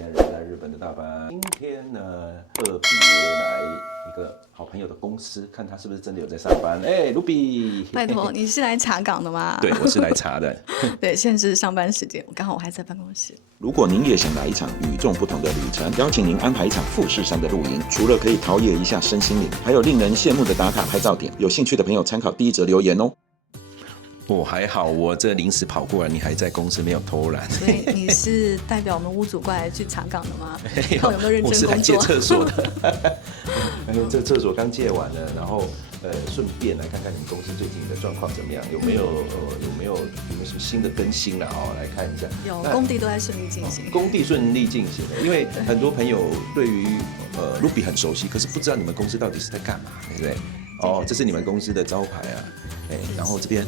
现在人在日本的大阪。今天呢，特别来一个好朋友的公司，看他是不是真的有在上班。哎，Ruby，拜托，你是来查岗的吗？对，我是来查的。对，现在是上班时间，刚好我还在办公室。如果您也想来一场与众不同的旅程，邀请您安排一场富士山的露营。除了可以陶冶一下身心灵，还有令人羡慕的打卡拍照点。有兴趣的朋友参考第一则留言哦。我还好，我这临时跑过来，你还在公司没有偷懒。所以你是代表我们屋主过来去查岗的吗？看有没有认我是来真工作？借厕所的。这厕所刚借完了，然后顺便来看看你们公司最近的状况怎么样，有没有什么新的更新了哦？来看一下。有，工地都在顺利进行。工地顺利进行的，因为很多朋友对于Ruby 很熟悉，可是不知道你们公司到底是在干嘛，对不对？哦，这是你们公司的招牌啊，然后这边。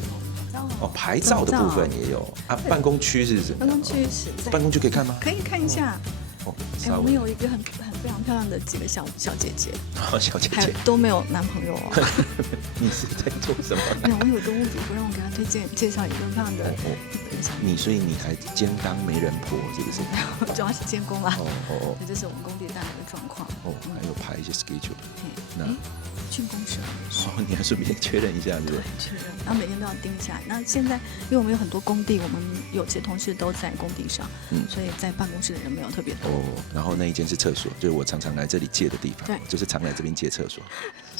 哦，牌照的部分也有啊。办公区是什么？办公区是在办公区可以看吗？可以看一下。哦，我们有一个很非常漂亮的几个小姐姐，小姐姐都没有男朋友哦。你是在做什么？没有，我有个屋主说让我给他介绍一个漂亮的所以你还兼当媒人婆是不是？主要是监工啦。哦，这就是我们工地大概的状况。哦，还有排一些 schedule。那竣工时你还顺便确认一下，对不对？确认，然后每天都要盯下来。那现在，因为我们有很多工地，我们有些同事都在工地上，所以在办公室的人没有特别多。哦，然后那一间是厕所，就是我常常来这里借的地方，对，就是常来这边借厕所。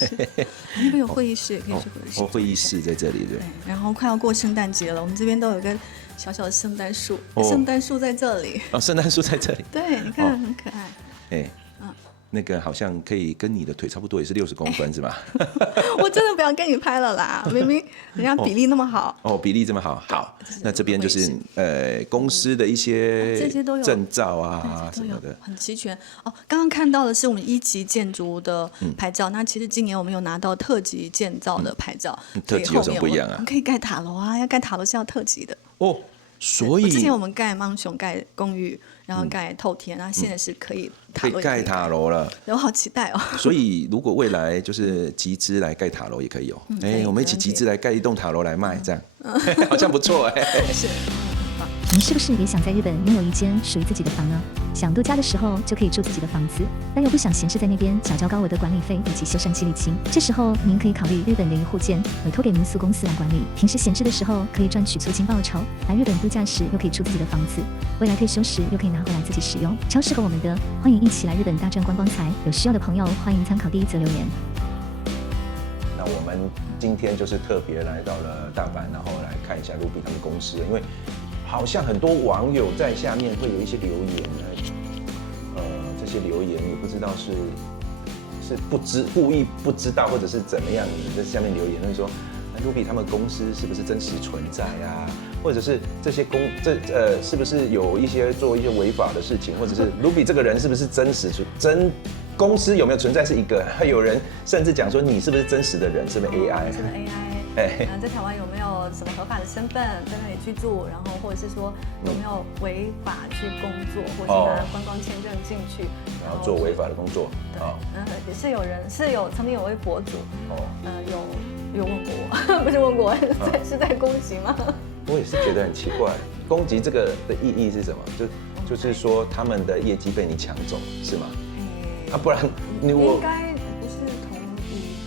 那边有会议室，也可以去会议室。会议室在这里，对。然后快要过圣诞节了，我们这边都有一个小小的圣诞树，圣诞树在这里。哦，圣诞树在这里。对，你看很可爱。那个好像可以跟你的腿差不多，也是60公分是吧？我真的不要跟你拍了啦，明明人家比例那么好。哦，比例这么好，好。那这边就是公司的一些这些都有证照啊什么的，很齐全。哦，刚刚看到的是我们1级建筑的牌照，那其实今年我们有拿到特级建造的牌照。特级有什么不一样啊？我们可以盖塔楼啊，要盖塔楼是要特级的。哦，所以之前我们盖曼雄、盖公寓，然后盖透天，然后现在是可以塔楼，盖塔楼了，我好期待哦。所以如果未来就是集资来盖塔楼也可以哦。我们一起集资来盖一栋塔楼来卖，这样好像不错哎。是。您是不是也想在日本拥有一间属于自己的房呢？想度假的时候就可以住自己的房子，但又不想闲置在那边缴交高额的管理费以及修缮激励金。这时候您可以考虑日本联谊户建，委托给民宿公司来管理。平时闲置的时候可以赚取租金报酬，来日本度假时又可以住自己的房子，未来退休时又可以拿回来自己使用，超适合我们的。欢迎一起来日本大赚观光财，有需要的朋友欢迎参考第一则留言。那我们今天就是特别来到了大阪，然后来看一下 Ruby 他们公司，因为好像很多网友在下面会有一些留言呢，这些留言也不知道是故意不知道，或者是怎么样，你在下面留言会说，Ruby 他们公司是不是真实存在啊？或者是这些是不是有一些做一些违法的事情，或者是 Ruby 这个人是不是公司有没有存在是一个，还有人甚至讲说你是不是真实的人，是不是 AI？ 是不是 AI？在台湾有没有什么合法的身份在那里居住，然后或者是说有没有违法去工作，或者是拿观光签证进去，然后做违法的工作。也是有人曾经有位博主，有问过我，不是问过我，是在攻击吗？我也是觉得很奇怪，攻击这个的意义是什么？就是说他们的业绩被你抢走，是吗？不然应该不是同一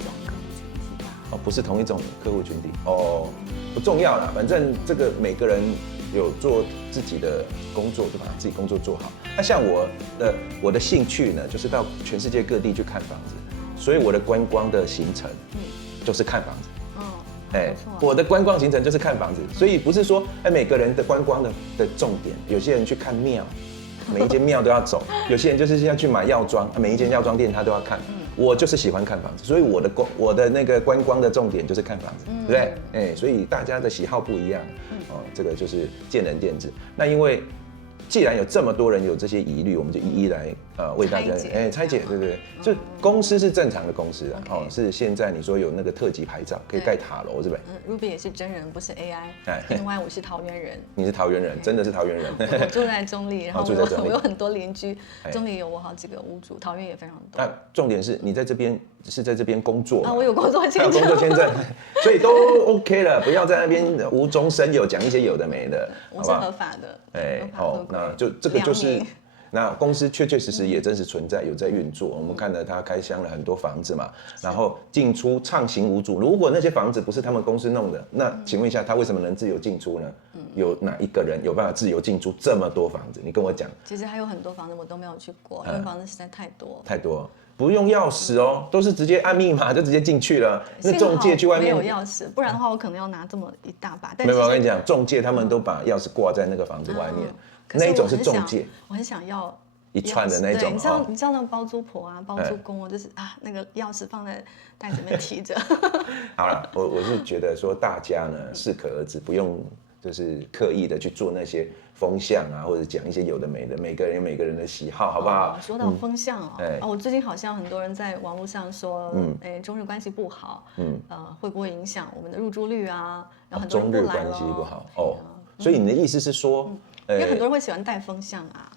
种客户群体吧？哦，不是同一种客户群体哦，不重要啦，反正这个每个人有做自己的工作，就把自己工作做好。那像我的兴趣呢，就是到全世界各地去看房子，所以我的观光的行程就是看房子。我的观光行程就是看房子，所以不是说每个人的观光的重点，有些人去看庙，每一间庙都要走；有些人就是要去买药妆，每一间药妆店他都要看。我就是喜欢看房子，所以我的那个观光的重点就是看房子，对不对？所以大家的喜好不一样，这个就是见仁见智。那因为既然有这么多人有这些疑虑，我们就一一来为大家拆解，对不对？就公司是正常的公司啊，是现在你说有那个特级牌照可以盖塔楼，是不是？Ruby 也是真人，不是 AI。另外我是桃园人，你是桃园人，真的是桃园人。我住在中立，然后我有很多邻居，中立有我好几个屋主，桃园也非常多。那重点是你在这边工作啊，我有工作签证，工作签证，所以都 OK 了，不要在那边无中生有讲一些有的没的，我是合法的。那就这个就是那公司确确实实也真实存在，有在运作。我们看到他开箱了很多房子嘛，然后进出畅行无阻。如果那些房子不是他们公司弄的，那请问一下，他为什么能自由进出呢？有哪一个人有办法自由进出这么多房子？你跟我讲。其实还有很多房子我都没有去过，因为房子实在太多。太多。不用钥匙哦，都是直接按密码就直接进去了。那中介去外面没有钥匙，不然的话我可能要拿这么一大把。没有，我跟你讲，中介他们都把钥匙挂在那个房子外面，那一种是中介。我很想要一串的那种。你像那个包租婆啊、包租公，就是那个钥匙放在袋子里面提着。好了，我是觉得说大家呢适可而止，不用就是刻意的去做那些风向啊，或者讲一些有的没的，每个人有每个人的喜好，好不好？说到风向我最近好像很多人在网络上说，中日关系不好，会不会影响我们的入住率啊？然后很多人不来了。中日关系不好所以你的意思是说，因为很多人会喜欢带风向啊。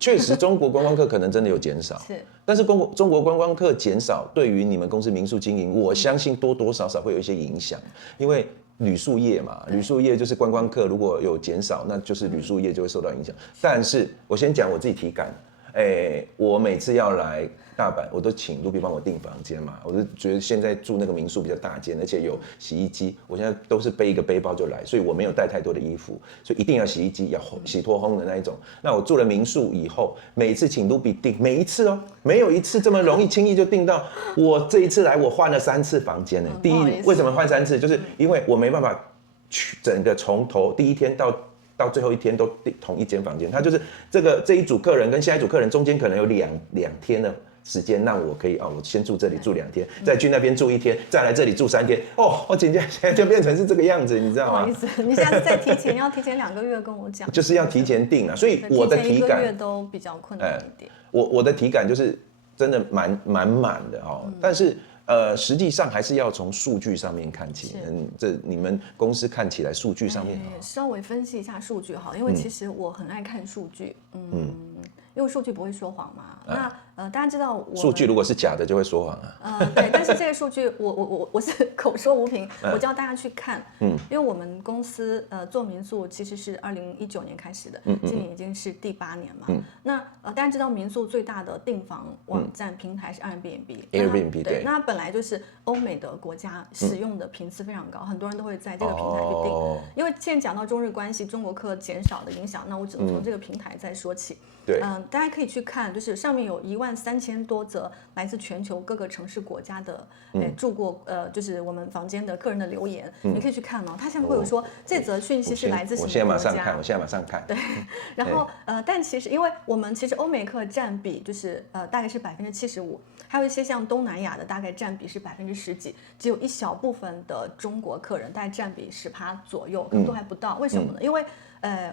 确实，中国观光客可能真的有减少，但是中国观光客减少，对于你们公司民宿经营，我相信多多少少会有一些影响，因为旅宿业嘛，旅宿业就是观光客如果有减少，那就是旅宿业就会受到影响。但是我先讲我自己体感，我每次要来大阪，我都请Ruby帮我订房间嘛。我就觉得现在住那个民宿比较大间，而且有洗衣机，我现在都是背一个背包就来，所以我没有带太多的衣服，所以一定要洗衣机，要洗脱烘的那一种。那我住了民宿以后，每一次请Ruby订，每一次没有一次这么容易轻易就订到。我这一次来，我换了3次房间呢。第一，为什么换3次？就是因为我没办法整个从头第一天到最后一天都同一间房间，他就是这一组客人跟下一组客人中间可能有两天的时间，让我可以我先住这里住2天，再去那边住1天，再来这里住3天。我现在就变成是这个样子，你知道吗？不好意思，你下次再要提前2个月跟我讲，就是要提前订所以我的体感提前1个月都比较困难一点。我的体感就是真的蛮满的但是。实际上还是要从数据上面看起。这你们公司看起来数据上面稍微分析一下数据好，因为其实我很爱看数据。因为数据不会说谎嘛。那大家知道数据如果是假的就会说谎对，但是这个数据我是口说无凭，我教大家去看。因为我们公司做民宿其实是2019年开始的，今年已经是第8年嘛。那大家知道民宿最大的订房网站平台是 Airbnb。对，那本来就是欧美的国家使用的频次非常高，很多人都会在这个平台去订。因为现在讲到中日关系，中国客减少的影响，那我只能从这个平台再说起。对，大家可以去看，就是上面有13000多则来自全球各个城市国家的，住过就是我们房间的客人的留言，你可以去看它下面会有说这则讯息是来自什么国家。我现在马上看。对，然后但其实因为我们其实欧美客占比就是大概是75%，还有一些像东南亚的大概占比是10%几，只有一小部分的中国客人大概占比10%左右，都还不到。为什么呢？因为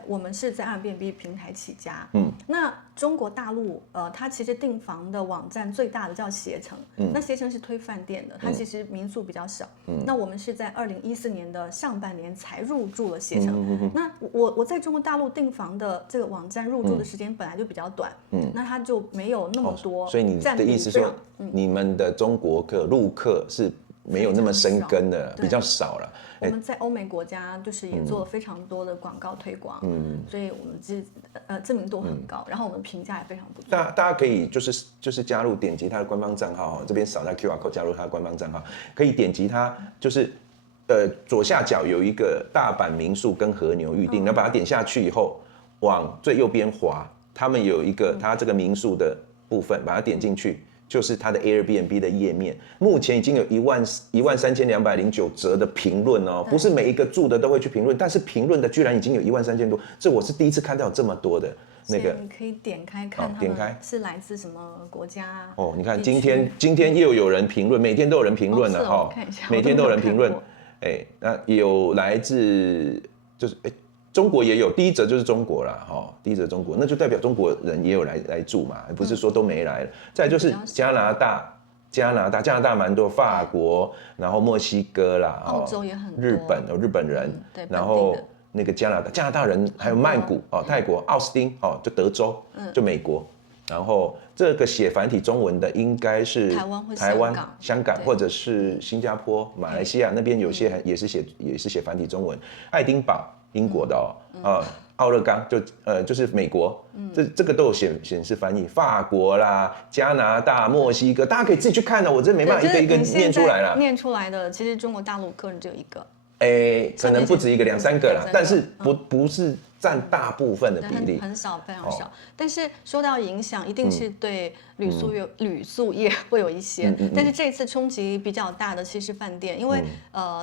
我们是在 Airbnb 平台起家，那中国大陆它其实订房的网站最大的叫携程，那携程是推饭店的，它其实民宿比较少，那我们是在2014年的上半年才入驻了携程，那我在中国大陆订房的这个网站入驻的时间本来就比较短，那它就没有那么多，所以你的意思说，你们的中国客陆客是没有那么深耕的，比较少了。我们在欧美国家就是也做了非常多的广告推广，所以我们知名度很高，然后我们评价也非常不错。大家可以就是加入点击他的官方账号，这边扫下 QR code 加入他的官方账号，可以点击他就是左下角有一个大阪民宿跟和牛预定，然后把它点下去以后，往最右边滑，他们有一个他这个民宿的部分，把它点进去。就是它的 Airbnb 的页面，目前已经有13209则的评论不是每一个住的都会去评论，但是评论的居然已经有13000多，这我是第一次看到有这么多的那个。你可以点开看，点开是来自什么国家你看今天又有人评论，每天都有人评论了每天都有人评论，那有来自就是中国也有，第一则就是中国啦，第一则中国，那就代表中国人也有来住嘛，不是说都没来了。再来就是加拿大蛮多，法国，然后墨西哥啦，澳洲也很多，日本人，然后那个加拿大人，还有曼谷泰国，奥斯汀就德州，就美国。然后这个写繁体中文的应该是台湾、香港或者是新加坡、马来西亚那边有些也是写繁体中文。爱丁堡英国的奥勒冈就是美国，这个都有显示翻译，法国啦、加拿大、墨西哥，大家可以自己去看我真没办法一个一个念出来了。念出来的，其实中国大陆客人只有一个。可能不止一个2-3个啦，但是不是占大部分的比例，很少，非常少。但是说到影响，一定是对旅宿业会有一些。但是这次冲击比较大的其实是饭店，因为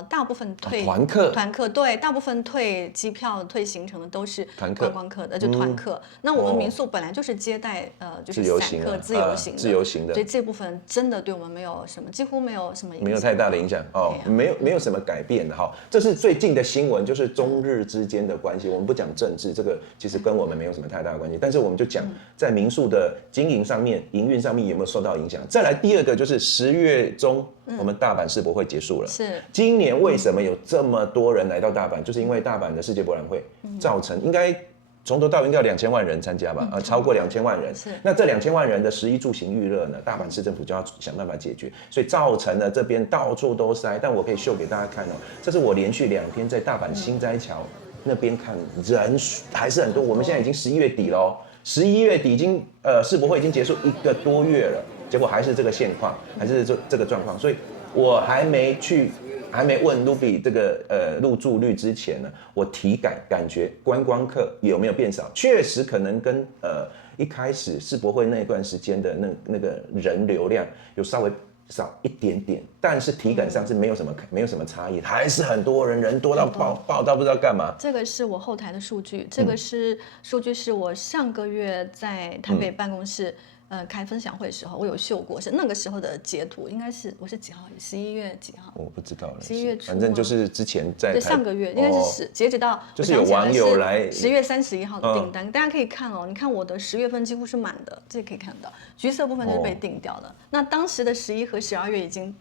大部分退团客对，大部分退机票、退行程的都是观光客的，就团客。那我们民宿本来就是接待就是散客、自由行的，所以这部分真的对我们没有什么，几乎没有什么影响，没有太大的影响没有什么改变的哈。这是最近的新闻，就是中日之间的关系。我们不讲政治，这个其实跟我们没有什么太大的关系。但是我们就讲在民宿的经营上面、营运上面有没有受到影响。再来第二个就是10月中，我们大阪世博会结束了。是今年为什么有这么多人来到大阪？就是因为大阪的世界博览会造成应该。从头到尾应该有2000万人参加吧，超过2000万人。那这2000万人的食衣住行娱乐呢，大阪市政府就要想办法解决，所以造成了这边到处都塞。但我可以秀给大家看这是我连续2天在大阪心斋桥那边看，人还是很多。我们现在已经11月底了，11月底已经世博会已经结束1个多月了，结果还是这个现况，还是这个状况，所以我还没问 Ruby 这个入住率之前呢，我体感觉观光客有没有变少？确实可能跟一开始世博会那段时间的那个人流量有稍微少一点点，但是体感上是没有什么差异，还是很多人多到爆到不知道干嘛。这个是我后台的数据，这个数据是我上个月在台北办公室。开分享会的时候，我有秀过，是那个时候的截图，应该是我是几号？11月几号？我不知道了。11月初，反正就是之前在上个月应该是截止到，就是有网友来10月31号的订单，大家可以看你看我的10月份几乎是满的，这可以看到，橘色部分就是被订掉了。那当时的11和12月已经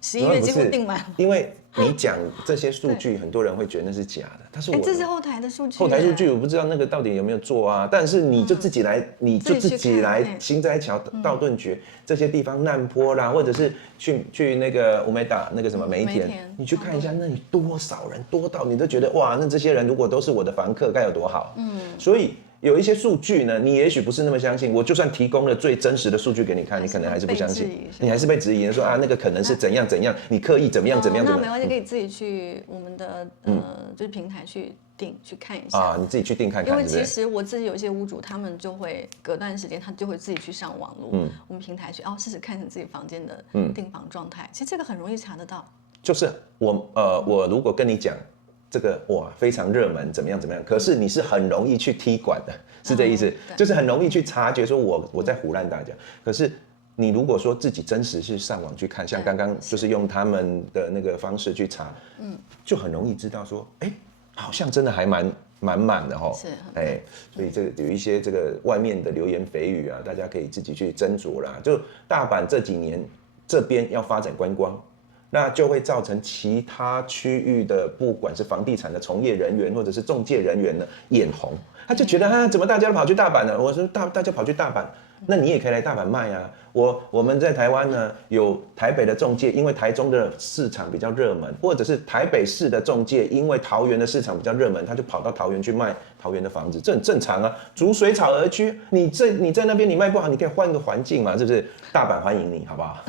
，11月几乎订满了。因为你讲这些数据，很多人会觉得那是假的。但是这是后台的数据。后台数据我不知道那个到底有没有做啊。但是你就自己来，心斋桥、道顿崛这些地方，难波啦，或者是去那个乌梅达那个什么梅田，你去看一下那里多少人，多到你都觉得哇，那这些人如果都是我的房客，该有多好。所以。有一些数据呢，你也许不是那么相信。我就算提供了最真实的数据给你看，你可能还是不相信，你还是被质疑说那个可能是怎样，你刻意怎么样。那没关系，可以自己去我们的就是平台去看一下你自己去订看看。因为其实我自己有一些屋主，他们就会隔段时间，他就会自己去上网络，我们平台去试试看自己房间的订房状态。其实这个很容易查得到。就是我如果跟你讲。这个非常热门，怎么样？可是你是很容易去踢馆的，是这意思，就是很容易去察觉说我在唬烂大家。可是你如果说自己真实是上网去看，像刚刚就是用他们的那个方式去查，就很容易知道说，好像真的还蛮满的是，所以这个有一些这个外面的流言蜚语大家可以自己去斟酌啦。就大阪这几年这边要发展观光。那就会造成其他区域的，不管是房地产的从业人员或者是仲介人员呢眼红，他就觉得怎么大家都跑去大阪了？我说大家跑去大阪，那你也可以来大阪卖啊。我们在台湾呢有台北的仲介，因为台中的市场比较热门，或者是台北市的仲介，因为桃园的市场比较热门，他就跑到桃园去卖桃园的房子，这很正常啊。逐水草而居，你在那边你卖不好，你可以换个环境嘛，是不是？大阪欢迎你，好不好？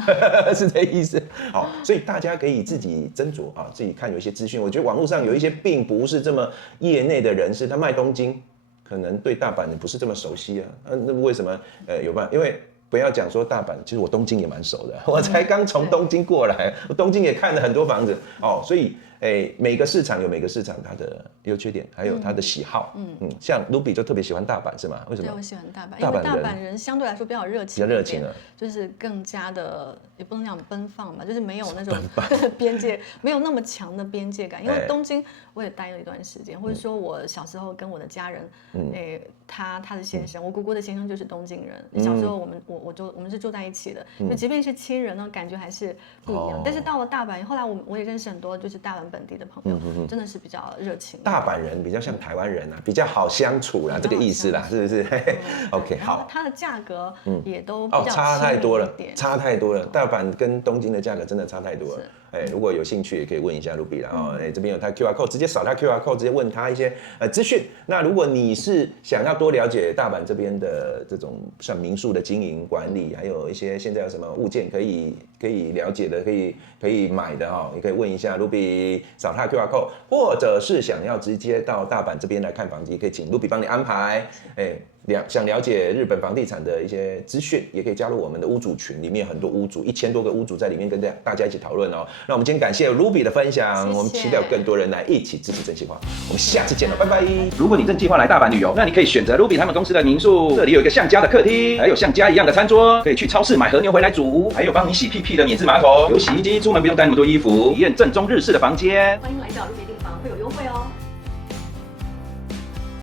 是这意思。好，所以大家可以自己斟酌自己看有一些资讯。我觉得网络上有一些并不是这么业内的人士，他卖东京，可能对大阪不是这么熟悉啊。那为什么有办法？因为不要讲说大阪，其实我东京也蛮熟的，我才刚从东京过来，我东京也看了很多房子所以每个市场有每个市场它的优缺点，还有它的喜好。像 Ruby 就特别喜欢大阪是吗？为什么？对，我喜欢大阪，因为大阪人相对来说比较热情，就是更加的，也不能讲奔放吧，就是没有那种边界，没有那么强的边界感。因为东京我也待了一段时间，或者说我小时候跟我的家人，他的先生，我姑姑的先生就是东京人。小时候我们是住在一起的，就即便是亲人呢，感觉还是不一样。但是到了大阪，后来我也认识很多就是大阪本地的朋友，真的是比较热情。大阪人比较像台湾人比较好相处啦，这个意思啦，是不是？OK， 好。它的价格也都比较差太多了，大阪跟东京的价格真的差太多了。如果有兴趣也可以问一下 Ruby 啦哦，这边有他 QR code， 直接扫他 QR code， 直接问他一些资讯。那如果你是想要多了解大阪这边的这种像民宿的经营管理，还有一些现在有什么物件可以了解的，可以买的哈，也可以问一下 Ruby， 扫他 QR code， 或者是想要直接到大阪这边来看房子，也可以请 Ruby 帮你安排。想了解日本房地产的一些资讯，也可以加入我们的屋主群，里面很多屋主，1000多个屋主在里面跟大家一起讨论哦。那我们今天感谢 Ruby 的分享，谢谢，我们期待有更多人来一起支持真心话。我们下次见了，拜拜。如果你正计划来大阪旅游，那你可以选择 Ruby 他们公司的民宿，这里有一个像家的客厅，还有像家一样的餐桌，可以去超市买和牛回来煮，还有帮你洗屁屁的免治马桶，有洗衣机，出门不用带那么多衣服，体验正宗日式的房间。欢迎来到Ruby订房，会有优惠哦。